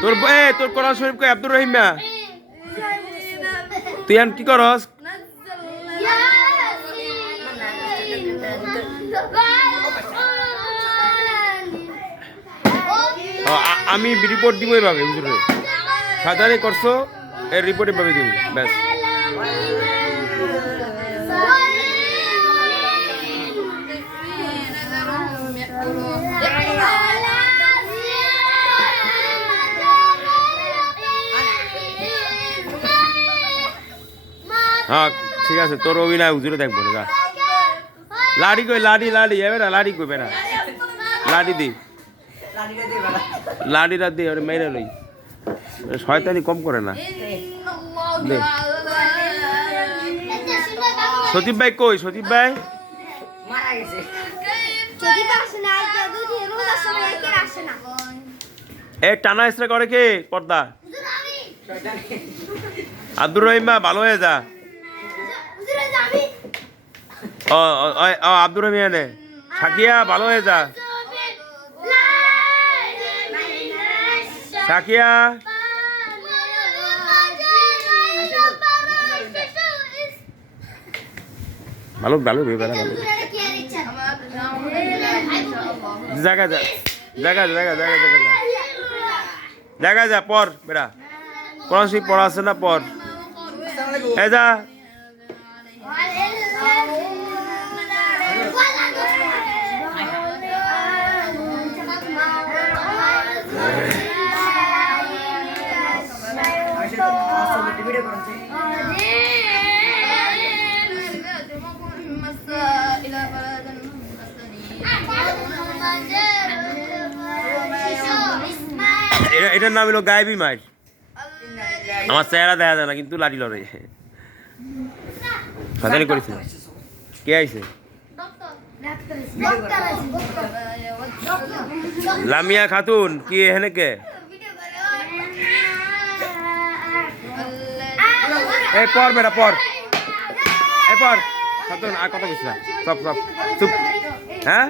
তোর কোরআন শরীফ কই আব্দুর রহিম না তুই এখন কি করস আমি রিপোর্ট দিব এভাবে হুজুরে সাধারণ করছো এর রিপোর্ট এভাবে দিব ব্যাস হ্যাঁ ঠিক আছে তোর অভিনয় হুজুরে দেখবো না লাড়ি কই লাড়ি লাড়ি এবে না লাড়ি কই বেড়া লাড়ি দি লাড়িটা দি ওরে মেরে লই শয়তানি কম করে না সতীব ভাই কই সতীব ভাই মারা গেছে এ টানা ইসরা করে কে পর্দা আব্দুর রহিম ভালো হয়ে যা আব্দুর রহিম এনে সাকিয়া ভালো হয়ে যা সাকিয়া ভালো ভালো ভালো জায়গা যা জায়গা জায়গা জায়গা জায়গা জায়গা যা পর বেড়া কোরআন শরীফ পড়া আছে না পর এ যা এটার নাম হলো গায়েবী মার আমার চেহারা দেখা যায় না কিন্তু লাঠি লড়াই সাজানি করেছিল কে আইছে লামিয়া খাতুন কি এখানে কে এই পর বেটা পর এই পর খাতুন আর কথা বলছিস না সব সব চুপ হ্যাঁ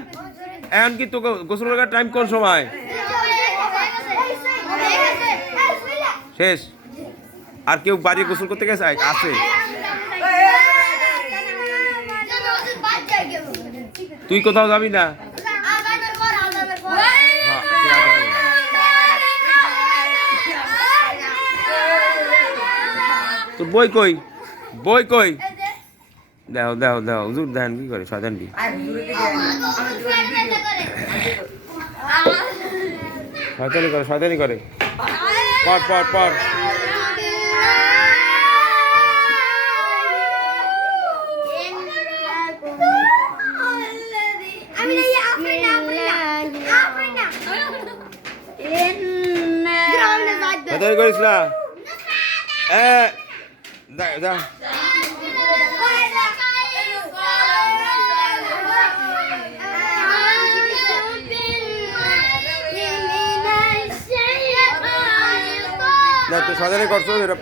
এখন কি তোকে গোসল করার টাইম কোন সময় শেষ আর কেউ বাড়ি গোসল করতে গেছে আছে তুই কোথাও যাবি না তোর বই কই বই কই দেখো দেখো দেখো হুজুর দেখেন কি করে সাজান দি শয়তানি করে পর পর পর শয়তানি করিস না যা না তো সাজানি করছো